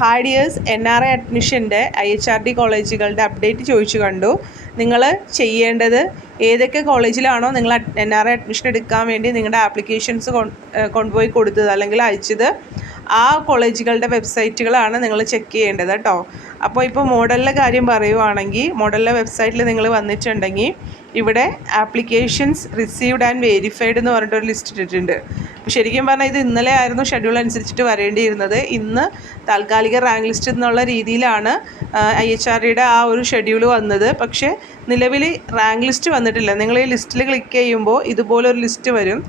Hi dears, NRI അഡ്മിഷൻ്റെ IHRD കോളേജുകളുടെ update ചോദിച്ചു കണ്ടു. നിങ്ങൾ ചെയ്യേണ്ടത് ഏതൊക്കെ കോളേജിലാണോ നിങ്ങൾ NRI അഡ്മിഷൻ എടുക്കാൻ വേണ്ടി നിങ്ങളുടെ ആപ്ലിക്കേഷൻസ് കൊണ്ടുപോയി കൊടുത്തത് അല്ലെങ്കിൽ അയച്ചത്, ആ കോളേജുകളുടെ വെബ്സൈറ്റുകളാണ് നിങ്ങൾ ചെക്ക് ചെയ്യേണ്ടത് കേട്ടോ. അപ്പോൾ ഇപ്പോൾ മോഡലിലെ കാര്യം പറയുവാണെങ്കിൽ, മോഡലിലെ വെബ്സൈറ്റിൽ നിങ്ങൾ വന്നിട്ടുണ്ടെങ്കിൽ ഇവിടെ ആപ്ലിക്കേഷൻസ് റിസീവ്ഡ് ആൻഡ് വെരിഫൈഡ് എന്ന് പറഞ്ഞിട്ടൊരു ലിസ്റ്റ് ഇട്ടിട്ടുണ്ട്. ശരിക്കും പറഞ്ഞാൽ ഇത് ഇന്നലെ ആയിരുന്നു ഷെഡ്യൂൾ അനുസരിച്ചിട്ട് വരേണ്ടിയിരുന്നത്. ഇന്ന് താൽക്കാലിക റാങ്ക് ലിസ്റ്റ് എന്നുള്ള രീതിയിലാണ് IHRDയുടെ ആ ഒരു ഷെഡ്യൂൾ വന്നത്. പക്ഷേ നിലവിൽ റാങ്ക് ലിസ്റ്റ് വന്നിട്ടില്ല. നിങ്ങൾ ഈ ലിസ്റ്റിൽ ക്ലിക്ക് ചെയ്യുമ്പോൾ ഇതുപോലൊരു ലിസ്റ്റ് വരും.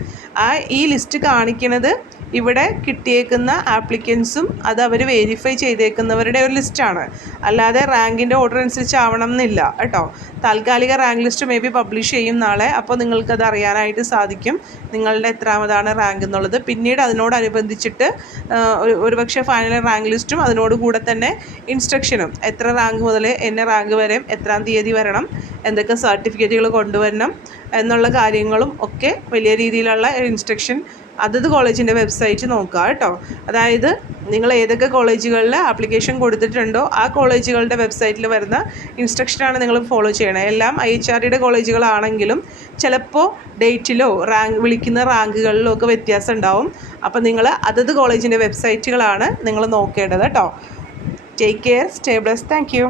ഈ ലിസ്റ്റ് കാണിക്കുന്നത് ഇവിടെ കിട്ടിയേക്കുന്ന ആപ്ലിക്കൻസും അത് അവർ വെരിഫൈ ചെയ്തേക്കുന്നവരുടെ ഒരു ലിസ്റ്റാണ്. അല്ലാതെ റാങ്കിൻ്റെ ഓർഡർ അനുസരിച്ച് ആവണം എന്നില്ല കേട്ടോ. താൽക്കാലിക rank list may be publish ചെയ്യും നാളെ. അപ്പോൾ നിങ്ങൾക്കത് അറിയാനായിട്ട് സാധിക്കും നിങ്ങളുടെ എത്രാമതാണ് റാങ്ക് എന്നുള്ളത്. പിന്നീട് അതിനോടനുബന്ധിച്ചിട്ട് ഒരുപക്ഷെ ഫൈനൽ റാങ്ക് ലിസ്റ്റും അതിനോട് കൂടെ തന്നെ ഇൻസ്ട്രക്ഷനും, എത്ര റാങ്ക് മുതൽ എന്ന റാങ്ക് വരെ എത്രാം തീയതി വരണം, എന്തൊക്കെ സർട്ടിഫിക്കറ്റുകൾ കൊണ്ടുവരണം എന്നുള്ള കാര്യങ്ങളും ഒക്കെ വലിയ രീതിയിലുള്ള ഇൻസ്ട്രക്ഷൻ അതത് കോളേജിൻ്റെ വെബ്സൈറ്റ് നോക്കുക കേട്ടോ. അതായത് നിങ്ങൾ ഏതൊക്കെ കോളേജുകളിൽ ആപ്ലിക്കേഷൻ കൊടുത്തിട്ടുണ്ടോ ആ കോളേജുകളുടെ വെബ്സൈറ്റിൽ വരുന്ന ഇൻസ്ട്രക്ഷനാണ് നിങ്ങൾ ഫോളോ ചെയ്യണത്. എല്ലാം IHRDയുടെ കോളേജുകളാണെങ്കിലും ചിലപ്പോൾ ഡേറ്റിലോ വിളിക്കുന്ന റാങ്കുകളിലോ ഒക്കെ വ്യത്യാസം ഉണ്ടാവും. അപ്പോൾ നിങ്ങൾ അതത് കോളേജിൻ്റെ വെബ്സൈറ്റുകളാണ് നിങ്ങൾ നോക്കേണ്ടത് കേട്ടോ. Take care, stay blessed, thank you.